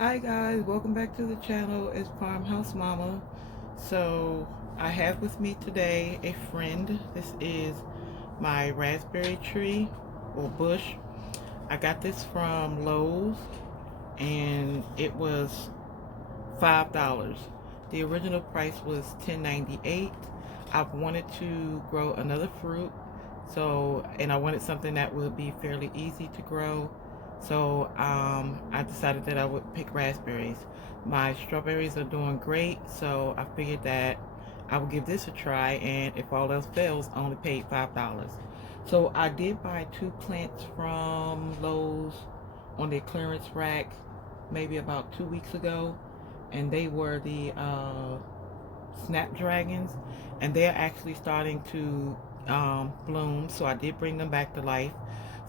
Hi guys, welcome back to the channel. It's Farmhouse Mama. So I have with me today a friend. This is my raspberry tree or bush. I got this from Lowe's and it was $5. The original price was $10.98. I've wanted to grow another fruit, and I wanted something that would be fairly easy to grow. So I decided that I would pick raspberries. My strawberries are doing great, so I figured that I would give this a try, and if all else fails, I only paid $5. So I did buy two plants from Lowe's on their clearance rack maybe about 2 weeks ago, and they were the snapdragons, and they're actually starting to bloom. So I did bring them back to life.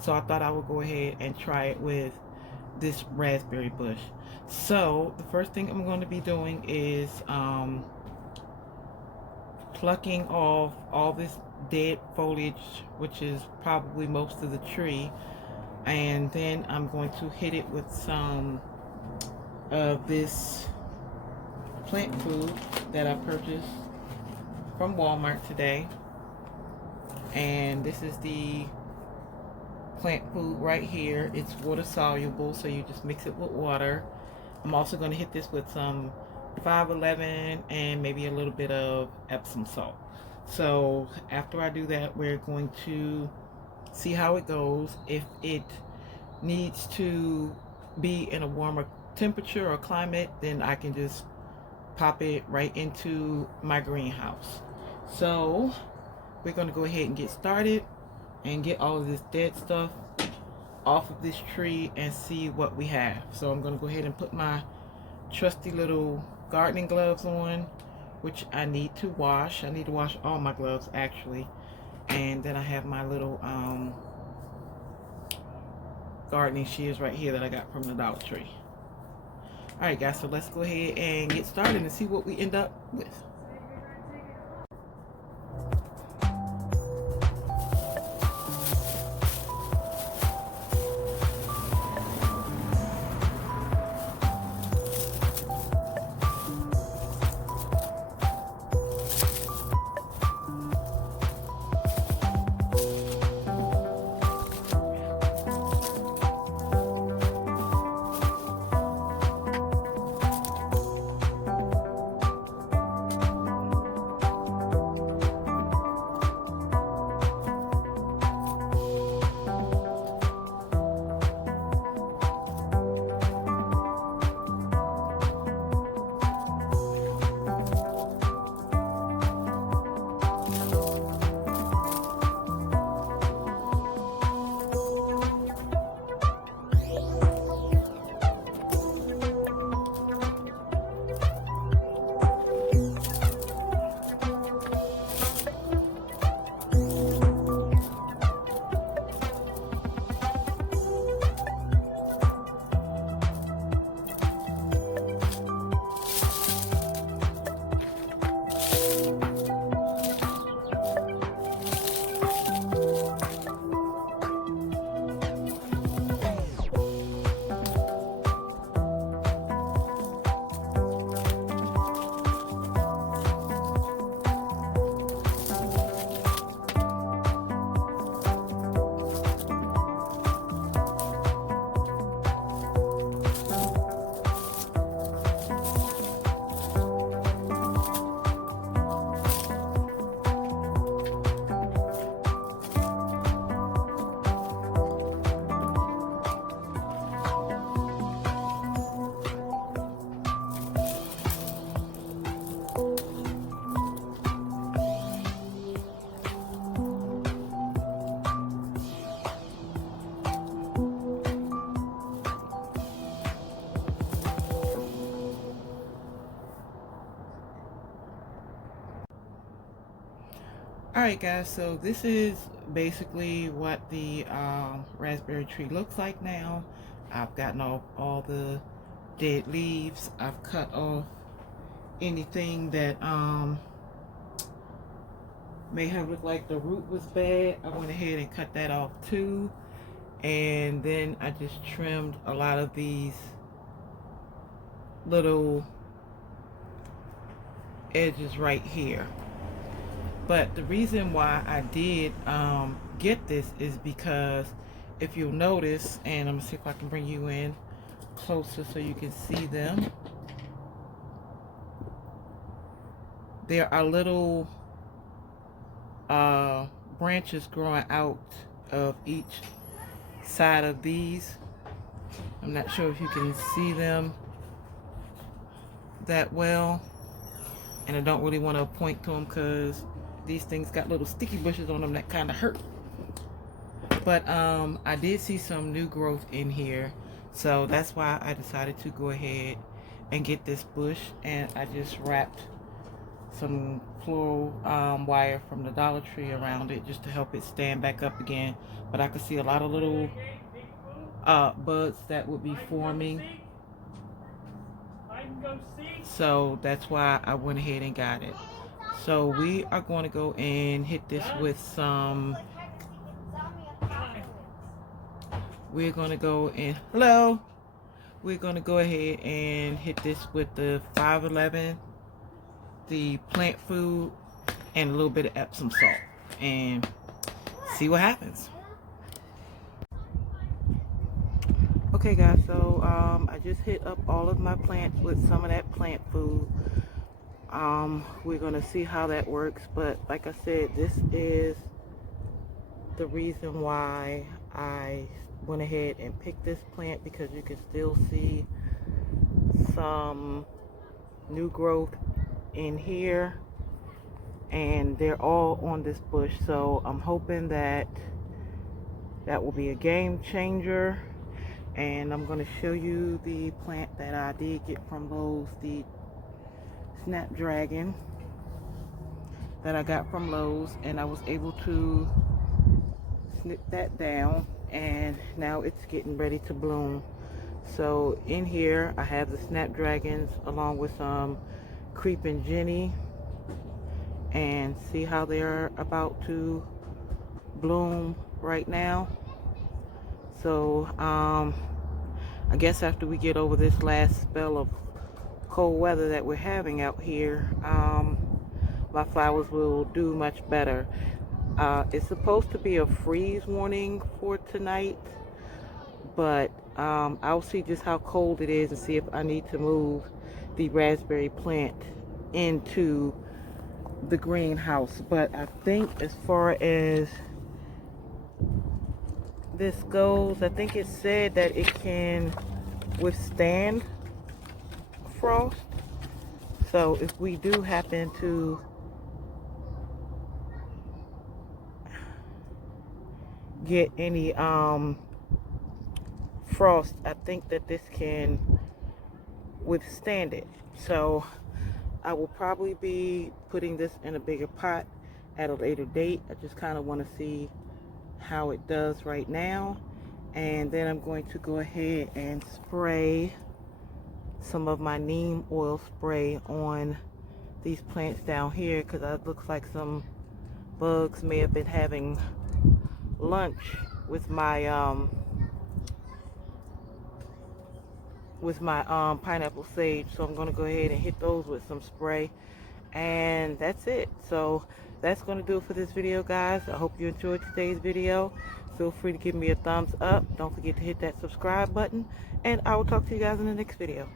So I thought I would go ahead and try it with this raspberry bush. So the first thing I'm going to be doing is plucking off all this dead foliage, which is probably most of the tree, and then I'm going to hit it with some of this plant food that I purchased from Walmart today. And this is the plant food right here. It's water soluble, so you just mix it with water. I'm also going to hit this with some 511 and maybe a little bit of Epsom salt. So after I do that, we're going to see how it goes. If it needs to be in a warmer temperature or climate, then I can just pop it right into my greenhouse. So we're going to go ahead and get started and get all of this dead stuff off of this tree and see what we have. So I'm going to go ahead and put my trusty little gardening gloves on, which I need to wash. I need to wash all my gloves actually. And then I have my little gardening shears right here that I got from the Dollar Tree. Alright guys, so let's go ahead and get started and see what we end up with. Alright guys, so this is basically what the raspberry tree looks like now. I've gotten off all the dead leaves. I've cut off anything that may have looked like the root was bad. I went ahead and cut that off too. And then I just trimmed a lot of these little edges right here. But the reason why I did get this is because if you'll notice, and I'm gonna see if I can bring you in closer so you can see them. There are little branches growing out of each side of these. I'm not sure if you can see them that well, and I don't really want to point to them because these things got little sticky bushes on them that kind of hurt. But I did see some new growth in here, so that's why I decided to go ahead and get this bush, and I just wrapped some floral wire from the Dollar Tree around it just to help it stand back up again. But I could see a lot of little buds that would be forming, so that's why I went ahead and got it. So we are going to go and hit this with some, we're going to go and, hello, we're going to go ahead and hit this with the 511, the plant food, and a little bit of Epsom salt, and see what happens. Okay guys, so I just hit up all of my plants with some of that plant food. We're gonna see how that works, but like I said, this is the reason why I went ahead and picked this plant, because you can still see some new growth in here, and they're all on this bush. So I'm hoping that that will be a game changer. And I'm going to show you the plant that I did get from Lowe's, the Snapdragon that I got from Lowe's, and I was able to snip that down, and now it's getting ready to bloom. So in here I have the Snapdragons along with some Creeping Jenny, and see how they're about to bloom right now. So I guess after we get over this last spell of cold weather that we're having out here, my flowers will do much better. It's supposed to be a freeze warning for tonight, but I'll see just how cold it is and see if I need to move the raspberry plant into the greenhouse. But I think as far as this goes, I think it said that it can withstand frost. So if we do happen to get any frost, I think that this can withstand it. So I will probably be putting this in a bigger pot at a later date. I just kind of want to see how it does right now, and then I'm going to go ahead and spray some of my neem oil spray on these plants down here, because it looks like some bugs may have been having lunch with my pineapple sage. So I'm going to go ahead and hit those with some spray, and that's it. So that's going to do it for this video, guys. I hope you enjoyed today's video. Feel free to give me a thumbs up. Don't forget to hit that subscribe button, and I will talk to you guys in the next video.